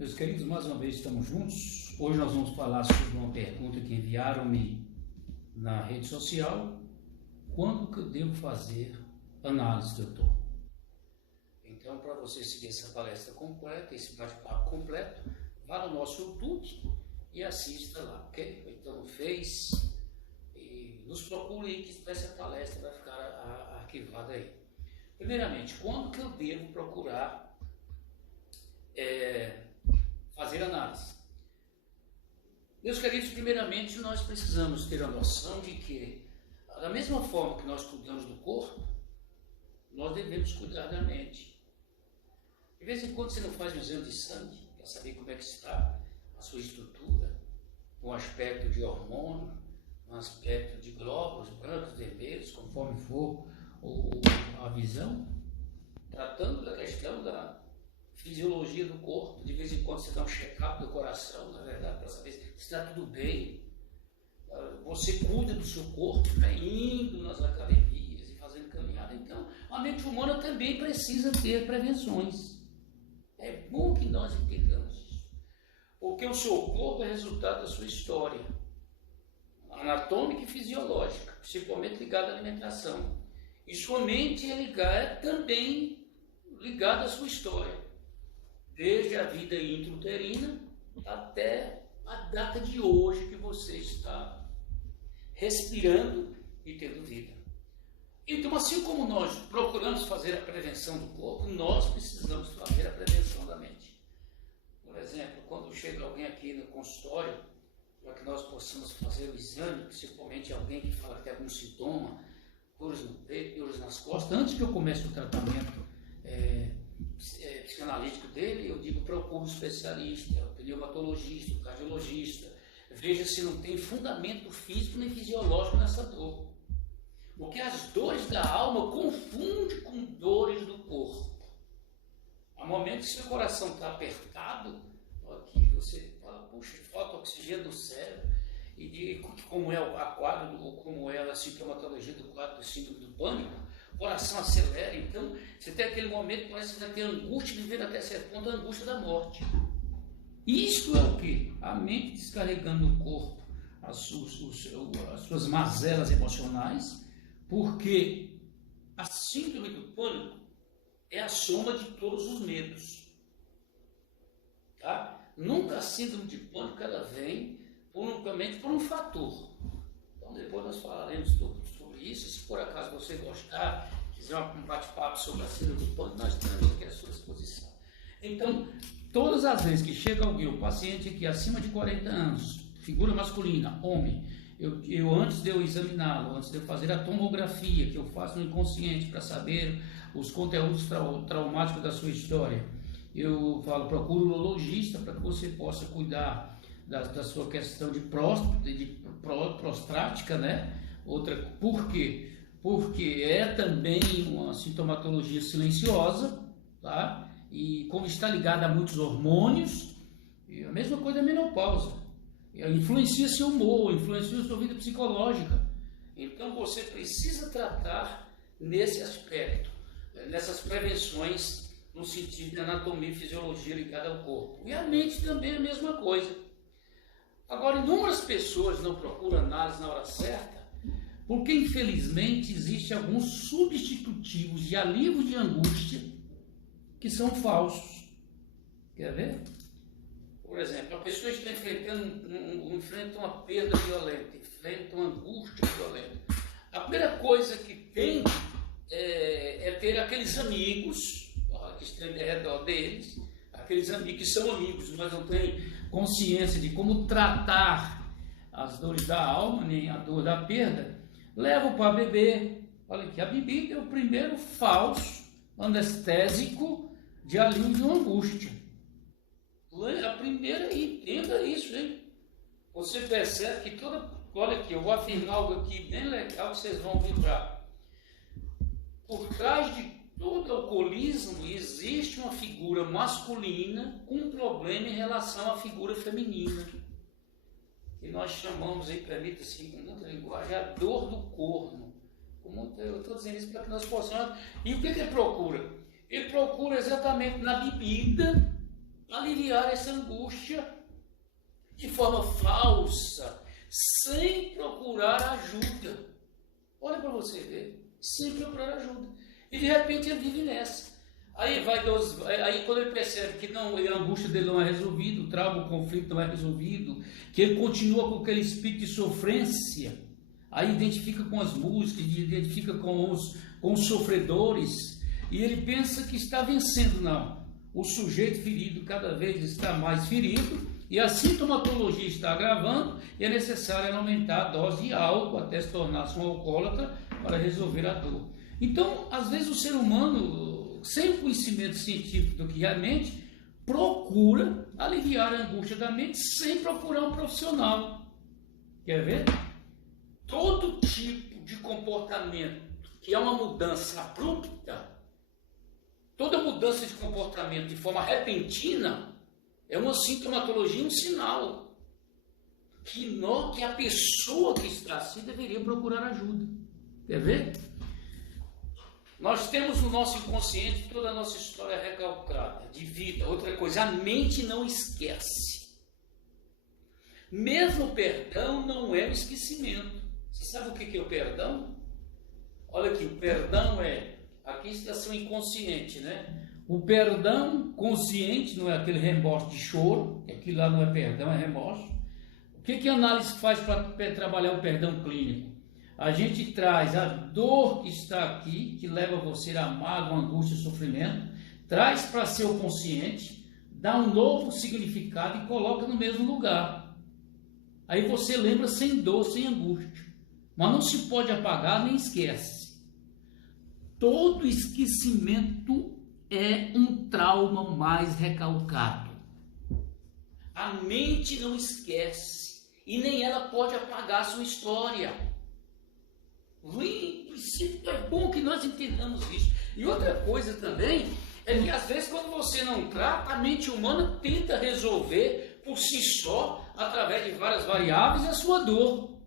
Meus queridos, mais uma vez estamos juntos. Hoje nós vamos falar sobre uma pergunta que enviaram-me na rede social. Quando que eu devo fazer análise, doutor? Então, para você seguir essa palestra completa, esse bate-papo completo, vá no nosso YouTube e assista lá, ok? Então, no Face, e nos procure aí que essa palestra vai ficar arquivada aí. Primeiramente, quando que eu devo procurar fazer análise? Meus queridos, primeiramente nós precisamos ter a noção de que, da mesma forma que nós cuidamos do corpo, nós devemos cuidar da mente. De vez em quando você não faz um exame de sangue para saber como é que está a sua estrutura, no aspecto de hormônio, no aspecto de glóbulos brancos, vermelhos, conforme for a visão, tratando da questão da fisiologia do corpo. De vez em quando você dá um check-up do coração, na verdade, para saber se está tudo bem. Você cuida do seu corpo, né, indo nas academias e fazendo caminhada. Então, a mente humana também precisa ter prevenções. É bom que nós entendamos isso. Porque o seu corpo é resultado da sua história anatômica e fisiológica, principalmente ligada à alimentação. E sua mente é também ligada à sua história, desde a vida intrauterina até a data de hoje que você está respirando e tendo vida. Então, assim como nós procuramos fazer a prevenção do corpo, nós precisamos fazer a prevenção da mente. Por exemplo, quando chega alguém aqui no consultório, para que nós possamos fazer o exame, principalmente alguém que fala que tem algum sintoma, dores no peito, dores nas costas, antes que eu comece o tratamento psicanalítico dele, eu digo: procure um especialista, o pneumatologista, o cardiologista, veja se não tem fundamento físico nem fisiológico nessa dor. Porque as dores da alma confundem com dores do corpo. Há momentos que seu coração está apertado, aqui você fala: puxa, falta oxigênio do cérebro, e de como é o quadro, ou como é a sintomatologia do quadro do síndrome do pânico, o coração acelera. Então, você tem aquele momento que parece que vai ter angústia, vivendo até certo ponto a angústia da morte. Isto é o quê? A mente descarregando no corpo as suas mazelas emocionais, porque a síndrome do pânico é a soma de todos os medos. Tá? Nunca a síndrome de pânico ela vem unicamente por um fator. Então depois nós falaremos sobre isso. Se por acaso você gostar, quiser um bate-papo sobre a síndrome do pânico, nós temos aqui à sua disposição. Então, todas as vezes que chega alguém, o paciente aqui acima de 40 anos, figura masculina, homem, eu antes de eu examiná-lo, antes de eu fazer a tomografia que eu faço no inconsciente para saber os conteúdos traumáticos da sua história, eu falo: procure um urologista para que você possa cuidar da sua questão de prostática, né? Outra, por quê? Porque é também uma sintomatologia silenciosa, tá? E como está ligada a muitos hormônios, e a mesma coisa é a menopausa. Influencia seu humor, influencia sua vida psicológica. Então você precisa tratar nesse aspecto, nessas prevenções, no sentido de anatomia e fisiologia ligada ao corpo. E a mente também é a mesma coisa. Agora, inúmeras pessoas não procuram análise na hora certa, porque infelizmente existem alguns substitutivos de alívio de angústia que são falsos. Quer ver? Por exemplo, a pessoa está enfrenta uma perda violenta, enfrenta uma angústia violenta. A primeira coisa que tem é ter aqueles amigos que estão ao redor deles, aqueles amigos que são amigos, mas não têm consciência de como tratar as dores da alma, nem a dor da perda, levam para beber. Olha aqui, a bebida é o primeiro falso anestésico de alívio de uma angústia. A primeira, entenda isso, hein? Você percebe que olha aqui, eu vou afirmar algo aqui bem legal que vocês vão vibrar. Por trás de todo alcoolismo existe uma figura masculina com um problema em relação à figura feminina. Que nós chamamos aí, permita-se, com muita linguagem, a dor do corno. Eu estou dizendo isso para que nós possamos. E o que ele procura? Ele procura exatamente na bebida aliviar aliviar essa angústia de forma falsa, sem procurar ajuda. Olha para você ver, sem procurar ajuda. E de repente ele vive nessa. Aí quando ele percebe que não, a angústia dele não é resolvida, o trauma, o conflito não é resolvido, que ele continua com aquele espírito de sofrência, aí identifica com as músicas, identifica com os sofredores, e ele pensa que está vencendo. Não, o sujeito ferido cada vez está mais ferido, e a sintomatologia está agravando, e é necessário aumentar a dose de álcool até se tornar-se um alcoólatra para resolver a dor. Então, às vezes o ser humano, sem o conhecimento científico do que é a mente, procura aliviar a angústia da mente sem procurar um profissional. Quer ver? Todo tipo de comportamento que é uma mudança abrupta, toda mudança de comportamento de forma repentina, é uma sintomatologia, um sinal que a pessoa que está assim deveria procurar ajuda. Quer ver? Nós temos no nosso inconsciente toda a nossa história recalcada de vida. Outra coisa, a mente não esquece. Mesmo o perdão não é o esquecimento. Você sabe o que é o perdão? Olha aqui, o perdão aqui está seu inconsciente, né? O perdão consciente não é aquele remorso de choro, aquilo lá não é perdão, é remorso. O que a análise faz para trabalhar o perdão clínico? A gente traz a dor que está aqui, que leva você a mágoa, angústia e sofrimento, traz para seu consciente, dá um novo significado e coloca no mesmo lugar. Aí você lembra sem dor, sem angústia. Mas não se pode apagar nem esquece. Todo esquecimento é um trauma mais recalcado. A mente não esquece e nem ela pode apagar a sua história. É bom que nós entendamos isso. E outra coisa também é que às vezes quando você não trata, a mente humana tenta resolver por si só, através de várias variáveis, a sua dor.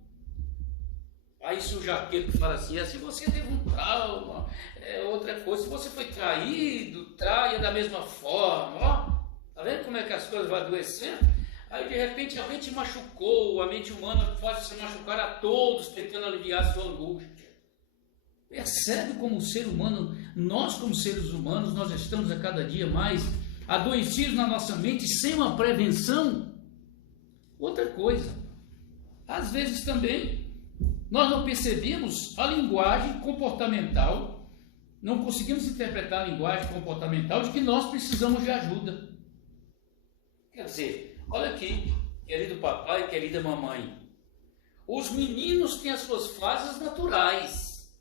Aí surge aquele que fala assim, se você teve um trauma, outra coisa, se você foi traído, traia da mesma forma, ó. Tá vendo como é que as coisas vão adoecendo? Aí de repente a mente machucou, a mente humana faz você machucar a todos, tentando aliviar a sua angústia. Percebe como o ser humano, nós como seres humanos, nós estamos a cada dia mais adoecidos na nossa mente sem uma prevenção? Outra coisa, às vezes também nós não percebemos a linguagem comportamental, não conseguimos interpretar a linguagem comportamental de que nós precisamos de ajuda. Quer dizer, olha aqui, querido papai, querida mamãe, os meninos têm as suas fases naturais.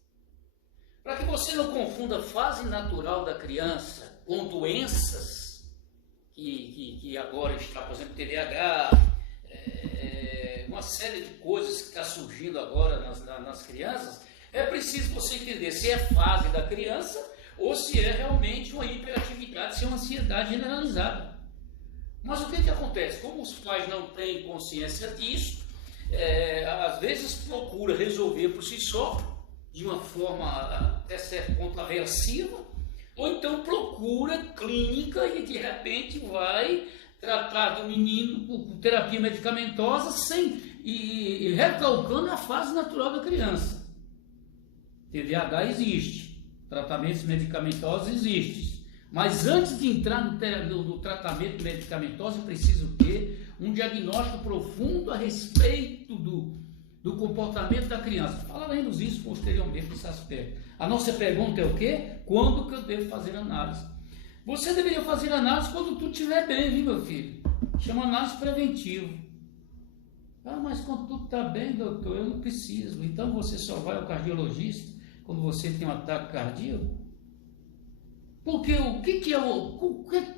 Para que você não confunda a fase natural da criança com doenças que agora está, por exemplo, TDAH, uma série de coisas que está surgindo agora nas crianças, é preciso você entender se é fase da criança ou se é realmente uma hiperatividade, se é uma ansiedade generalizada. Mas o que acontece? Como os pais não têm consciência disso, às vezes procura resolver por si só, de uma forma até certo ponto aversiva, ou então procura clínica e de repente vai tratar do menino com terapia medicamentosa e recalcando a fase natural da criança. TDAH existe, tratamentos medicamentosos existem, mas antes de entrar no tratamento medicamentoso é preciso ter um diagnóstico profundo a respeito do comportamento da criança. Falaremos isso posteriormente nesse aspecto. A nossa pergunta é o quê? Quando que eu devo fazer análise? Você deveria fazer análise quando tudo estiver bem, viu, meu filho? Chama análise preventiva. Mas quando tudo está bem, doutor, eu não preciso. Então você só vai ao cardiologista quando você tem um ataque cardíaco? Porque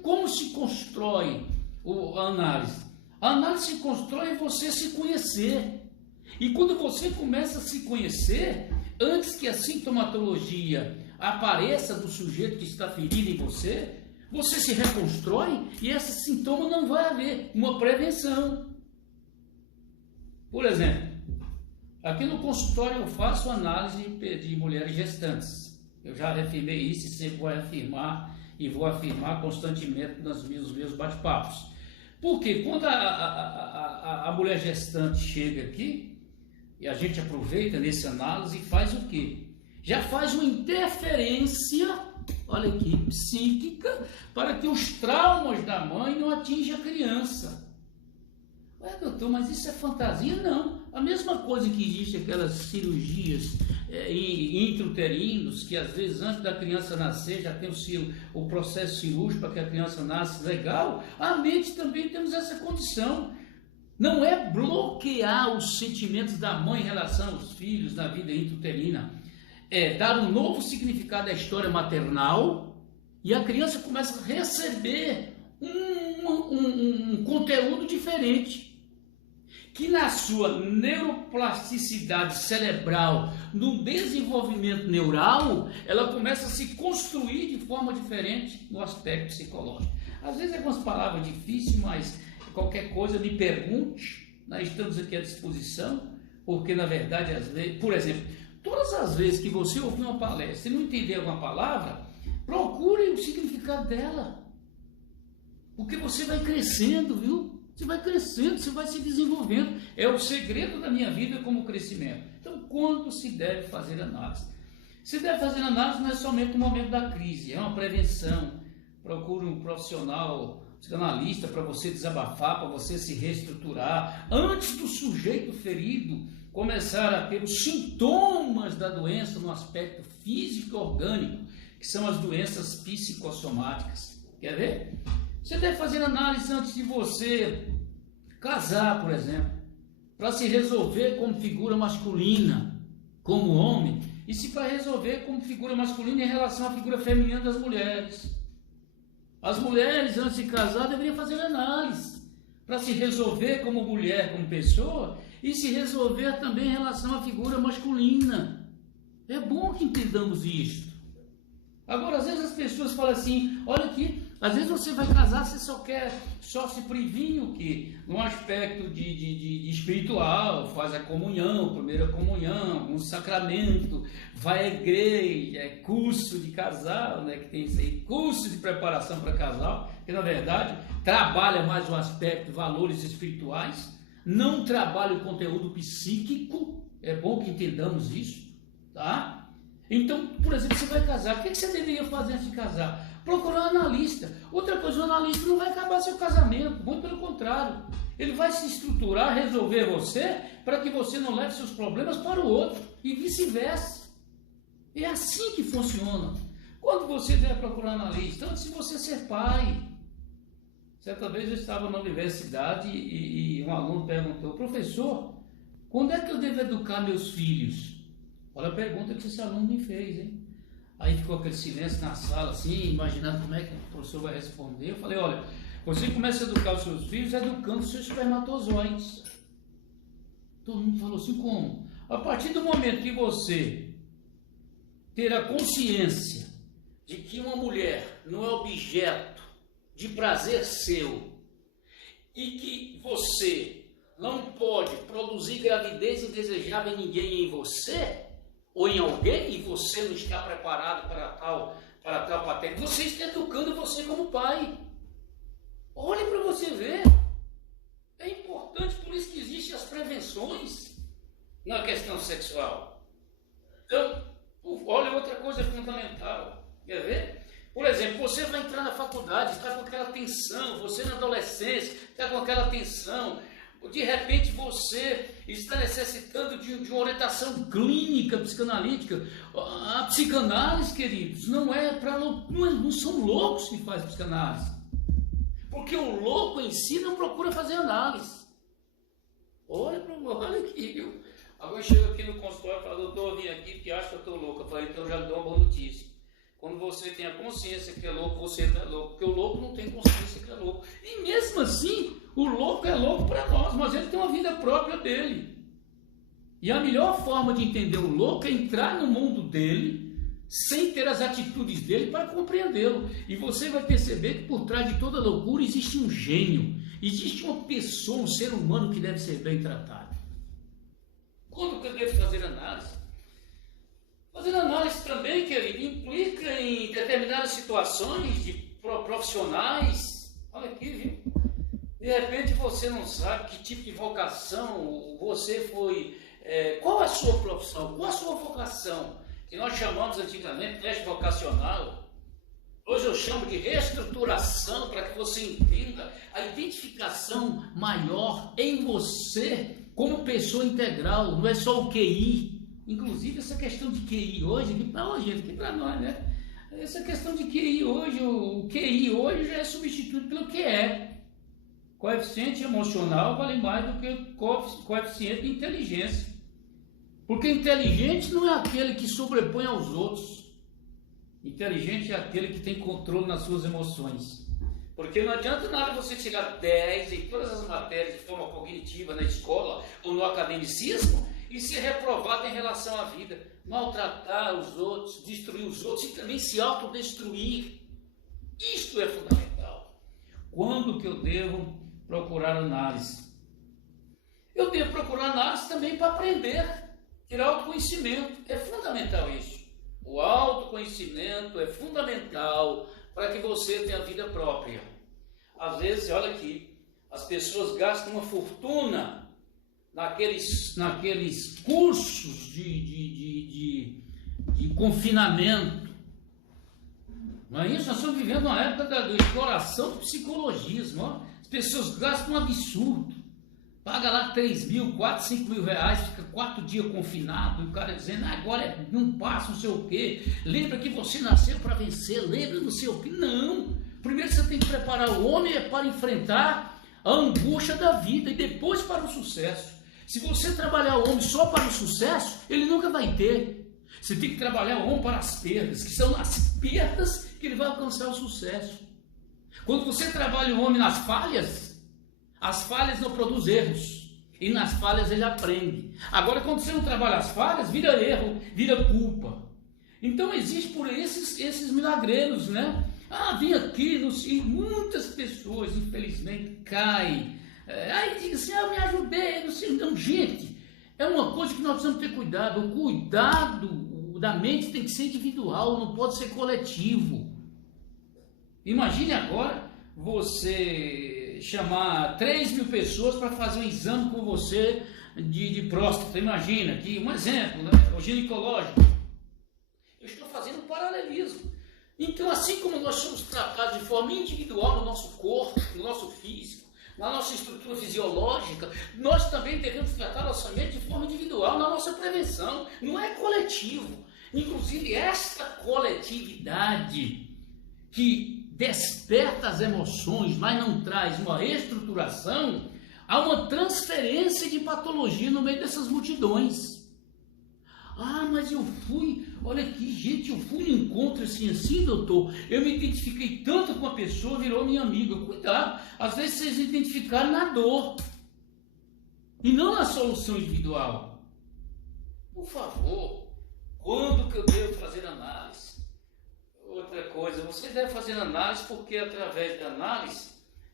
como se constrói a análise? A análise se constrói em você se conhecer. E quando você começa a se conhecer, antes que a sintomatologia apareça do sujeito que está ferido em você, você se reconstrói e esse sintoma não vai haver uma prevenção. Por exemplo, aqui no consultório eu faço análise de mulheres gestantes. Eu já reafirmei isso e sempre vou afirmar e vou afirmar constantemente nos meus bate-papos. Porque quando a mulher gestante chega aqui, e a gente aproveita nessa análise e faz o quê? Já faz uma interferência, olha aqui, psíquica, para que os traumas da mãe não atinjam a criança. Ué, doutor, mas isso é fantasia? Não. A mesma coisa que existe aquelas cirurgias intrauterinos, que às vezes antes da criança nascer já tem o processo cirúrgico para que a criança nasça legal, a mente também temos essa condição. Não é bloquear os sentimentos da mãe em relação aos filhos na vida intrauterina, é dar um novo significado à história maternal e a criança começa a receber um conteúdo diferente, que na sua neuroplasticidade cerebral, no desenvolvimento neural, ela começa a se construir de forma diferente no aspecto psicológico. Às vezes é com as palavras difíceis, mas qualquer coisa me pergunte, nós estamos aqui à disposição, porque na verdade, às vezes, por exemplo, todas as vezes que você ouvir uma palestra e não entender alguma palavra, procure o significado dela, porque você vai crescendo, viu? Você vai crescendo, você vai se desenvolvendo. É o segredo da minha vida como crescimento. Então, quando se deve fazer análise? Se deve fazer análise não é somente no momento da crise, é uma prevenção. Procure um profissional psicanalista para você desabafar, para você se reestruturar. Antes do sujeito ferido começar a ter os sintomas da doença no aspecto físico e orgânico, que são as doenças psicossomáticas. Quer ver? Você deve fazer análise antes de você casar, por exemplo, para se resolver como figura masculina, como homem, e se para resolver como figura masculina em relação à figura feminina das mulheres. As mulheres, antes de casar, deveriam fazer análise para se resolver como mulher, como pessoa, e se resolver também em relação à figura masculina. É bom que entendamos isto. Agora, às vezes as pessoas falam assim, olha aqui, às vezes você vai casar, você só se previne o quê? No aspecto de espiritual, faz a comunhão, primeira comunhão, um sacramento, vai à igreja, curso de casal, né, que tem isso aí, curso de preparação para casal, que na verdade trabalha mais o aspecto de valores espirituais, não trabalha o conteúdo psíquico, é bom que entendamos isso, tá? Então, por exemplo, você vai casar, o que você deveria fazer antes de casar? Procurar um analista. Outra coisa, o analista não vai acabar seu casamento, muito pelo contrário. Ele vai se estruturar, resolver você, para que você não leve seus problemas para o outro, e vice-versa. É assim que funciona. Quando você deve procurar um analista? Antes de você ser pai. Certa vez eu estava na universidade e um aluno perguntou, professor, quando é que eu devo educar meus filhos? Olha a pergunta que esse aluno me fez, hein? Aí ficou aquele silêncio na sala, assim, imaginando como é que o professor vai responder. Eu falei, olha, você começa a educar os seus filhos educando os seus espermatozoides. Todo mundo falou assim, como? A partir do momento que você ter a consciência de que uma mulher não é objeto de prazer seu e que você não pode produzir gravidez indesejável em ninguém e em você, ou em alguém, e você não está preparado para tal patente, você está educando você como pai. Olhe para você ver. É importante, por isso que existem as prevenções na questão sexual. Então, olha outra coisa fundamental. Quer ver? Por exemplo, você vai entrar na faculdade, está com aquela tensão, você na adolescência está com aquela tensão, de repente você está necessitando de uma orientação clínica, psicanalítica. A psicanálise, queridos, não são loucos que fazem psicanálise. Porque o louco em si não procura fazer análise. Olha aqui, viu? Alguém chega aqui no consultório e fala, doutor, eu vim aqui porque acho que eu estou louco. Eu falei, então eu já lhe dou uma boa notícia. Quando você tem a consciência que é louco, você não é louco. Porque o louco não tem consciência que é louco. E mesmo assim, o louco é louco para nós, mas ele tem uma vida própria dele. E a melhor forma de entender o louco é entrar no mundo dele, sem ter as atitudes dele para compreendê-lo. E você vai perceber que por trás de toda loucura existe um gênio. Existe uma pessoa, um ser humano que deve ser bem tratado. Quando que eu devo fazer análise? Fazer análise também, querido, implica em determinadas situações de profissionais. Olha aqui, viu? De repente você não sabe que tipo de vocação você foi, qual a sua profissão, qual a sua vocação, que nós chamamos antigamente de teste vocacional. Hoje eu chamo de reestruturação, para que você entenda a identificação maior em você como pessoa integral, não é só o QI. Inclusive essa questão de QI hoje, aqui para nós, né? Essa questão de QI hoje, o QI hoje já é substituído pelo QE. Coeficiente emocional vale mais do que coeficiente de inteligência. Porque inteligente não é aquele que sobrepõe aos outros. Inteligente é aquele que tem controle nas suas emoções. Porque não adianta nada você tirar 10 em todas as matérias de forma cognitiva na escola ou no academicismo e ser reprovado em relação à vida. Maltratar os outros, destruir os outros e também se autodestruir. Isto é fundamental. Quando que eu devo procurar análise? Eu devo procurar análise também para aprender, tirar autoconhecimento. É fundamental isso. O autoconhecimento é fundamental para que você tenha vida própria. Às vezes, olha aqui, as pessoas gastam uma fortuna naqueles cursos de confinamento. Não é isso? Nós estamos vivendo uma época da exploração do psicologismo. Ó. As pessoas gastam um absurdo. Paga lá 3 mil, 4, 5 mil reais, fica 4 dias confinado, e o cara dizendo, agora não passa, não sei o quê. Lembra que você nasceu para vencer, lembra não sei o quê. Não. Primeiro você tem que preparar o homem para enfrentar a angústia da vida e depois para o sucesso. Se você trabalhar o homem só para o sucesso, ele nunca vai ter. Você tem que trabalhar o homem para as perdas, que são as perdas que ele vai alcançar o sucesso. Quando você trabalha o homem nas falhas, as falhas não produzem erros. E nas falhas ele aprende. Agora, quando você não trabalha as falhas, vira erro, vira culpa. Então, existe por esses milagreiros, né? Vim aqui, e muitas pessoas, infelizmente, caem. Aí diz assim, eu me ajudei, não sei. Então, gente, é uma coisa que nós precisamos ter cuidado. O cuidado da mente tem que ser individual, não pode ser coletivo. Imagine agora você chamar 3 mil pessoas para fazer um exame com você de próstata. Imagina aqui, um exemplo, né? O ginecológico. Eu estou fazendo um paralelismo. Então, assim como nós somos tratados de forma individual no nosso corpo, no nosso físico, na nossa estrutura fisiológica, nós também devemos tratar nossa mente de forma individual na nossa prevenção. Não é coletivo. Inclusive, esta coletividade que desperta as emoções, mas não traz uma reestruturação, há uma transferência de patologia no meio dessas multidões. Mas eu fui, olha aqui, gente, eu fui em encontro assim, doutor, eu me identifiquei tanto com a pessoa, virou minha amiga. Cuidado, às vezes vocês se identificaram na dor e não na solução individual. Por favor, quando que eu devo fazer análise? Outra coisa, você deve fazer análise porque através da análise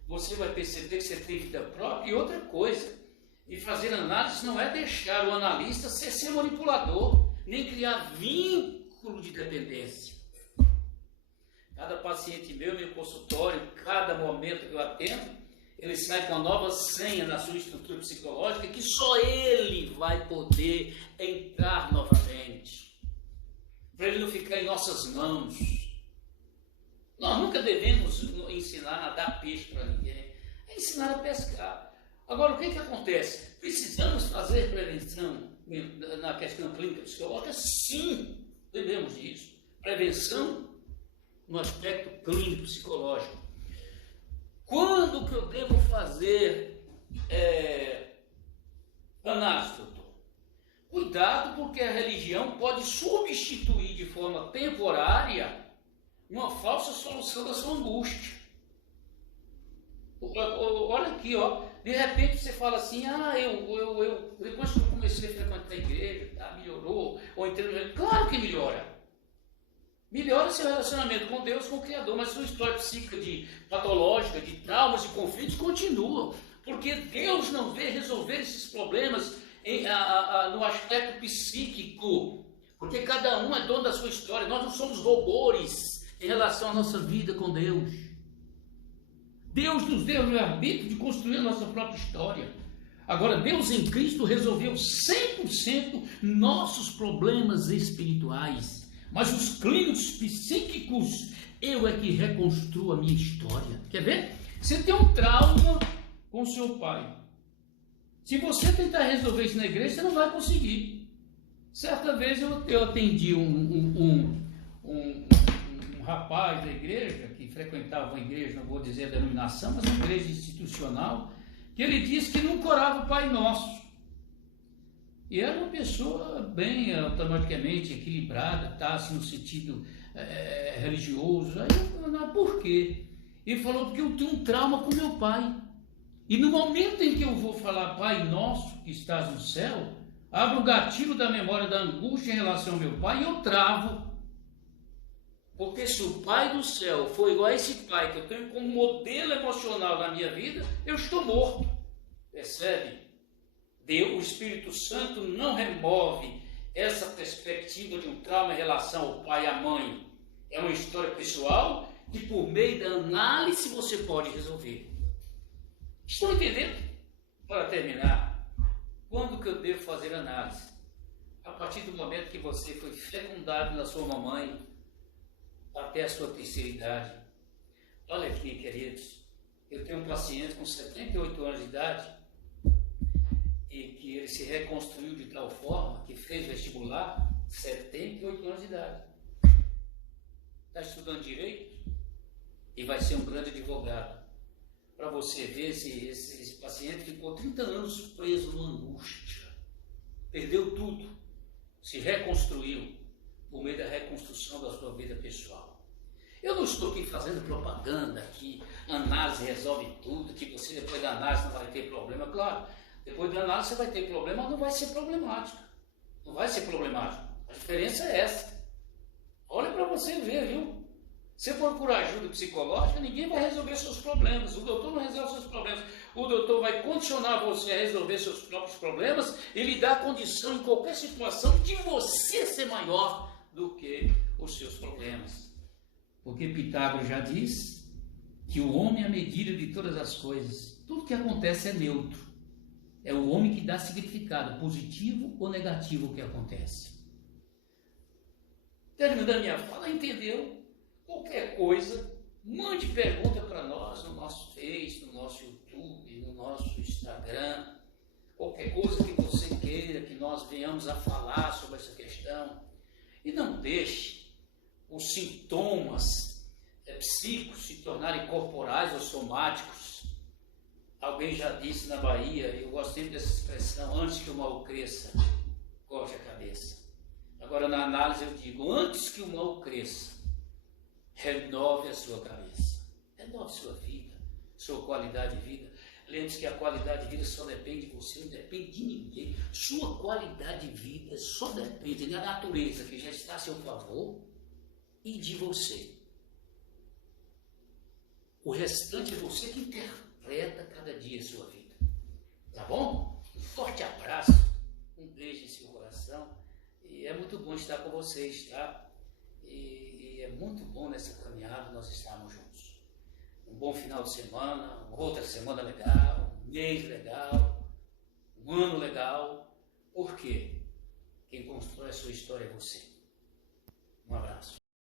você vai perceber que você tem vida própria. E outra coisa, e fazer análise não é deixar o analista ser seu manipulador, nem criar vínculo de dependência. Cada paciente meu consultório, cada momento que eu atendo, ele sai com uma nova senha na sua estrutura psicológica que só ele vai poder entrar novamente, para ele não ficar em nossas mãos. Nós nunca devemos ensinar a dar peixe para ninguém, é ensinar a pescar. Agora, o que acontece? Precisamos fazer prevenção na questão clínica psicológica? Sim, devemos disso. Prevenção no aspecto clínico psicológico. Quando que eu devo fazer análise, doutor? Cuidado, porque a religião pode substituir de forma temporária uma falsa solução da sua angústia. Olha aqui, ó. De repente você fala assim, depois que eu comecei a frequentar a igreja, melhorou, ou então, claro que melhora. Melhora seu relacionamento com Deus, com o Criador, mas sua história psíquica patológica, de traumas e conflitos continua. Porque Deus não vê resolver esses problemas no aspecto psíquico. Porque cada um é dono da sua história. Nós não somos robôs em relação à nossa vida com Deus. Deus nos deu o arbítrio de construir a nossa própria história. Agora, Deus em Cristo resolveu 100% nossos problemas espirituais. Mas os clínicos psíquicos, eu é que reconstruo a minha história. Quer ver? Você tem um trauma com seu pai. Se você tentar resolver isso na igreja, você não vai conseguir. Certa vez eu atendi um rapaz da igreja, que frequentava uma igreja, não vou dizer a denominação, mas uma igreja institucional, que ele disse que nunca orava o Pai Nosso. E era uma pessoa bem automaticamente equilibrada, tá, assim, no sentido religioso. Aí eu, por quê? Ele falou, porque eu tenho um trauma com meu pai. E no momento em que eu vou falar Pai Nosso, que estás no céu, abro o gatilho da memória da angústia em relação ao meu pai e eu travo. Porque se o Pai do céu for igual a esse pai que eu tenho como modelo emocional na minha vida, eu estou morto. Percebe? Deus, o Espírito Santo não remove essa perspectiva de um trauma em relação ao pai e à mãe. É uma história pessoal que por meio da análise você pode resolver. Estão entendendo? Para terminar, quando que eu devo fazer análise? A partir do momento que você foi fecundado na sua mamãe, até a sua terceira idade. Olha aqui, queridos, eu tenho um paciente com 78 anos de idade e que ele se reconstruiu de tal forma que fez vestibular, 78 anos de idade. Está estudando direito e vai ser um grande advogado. Para você ver, esse paciente ficou 30 anos preso numa angústia, perdeu tudo, se reconstruiu por meio da reconstrução da sua vida pessoal. Eu não estou aqui fazendo propaganda que análise resolve tudo, que você depois da análise não vai ter problema. Claro, depois da análise você vai ter problema, mas não vai ser problemático. Não vai ser problemático. A diferença é essa. Olha para você ver, viu? Se procurar ajuda psicológica, ninguém vai resolver seus problemas. O doutor não resolve seus problemas. O doutor vai condicionar você a resolver seus próprios problemas e lhe dar condição em qualquer situação de você ser maior do que os seus problemas. Porque Pitágoras já diz que o homem é a medida de todas as coisas. Tudo que acontece é neutro. É o homem que dá significado, positivo ou negativo, ao que acontece. Terminando a minha fala, entendeu? Qualquer coisa, mande pergunta para nós no nosso Face, no nosso YouTube, no nosso Instagram. Qualquer coisa que você queira que nós venhamos a falar sobre essa questão. E não deixe os sintomas psíquicos se tornarem corporais ou somáticos. Alguém já disse na Bahia, eu gosto sempre dessa expressão, antes que o mal cresça, corte a cabeça. Agora na análise eu digo, antes que o mal cresça, renove a sua cabeça, renove sua vida, sua qualidade de vida. Lembre-se que a qualidade de vida só depende de você, não depende de ninguém. Sua qualidade de vida só depende da natureza que já está a seu favor e de você. O restante é você que interpreta cada dia a sua vida. Tá bom? Um forte abraço, um beijo em seu coração. E é muito bom estar com vocês, tá? E é muito bom nessa caminhada nós estarmos juntos. Um bom final de semana, uma outra semana legal, um mês legal, um ano legal. Por quê? Quem constrói a sua história é você. Um abraço.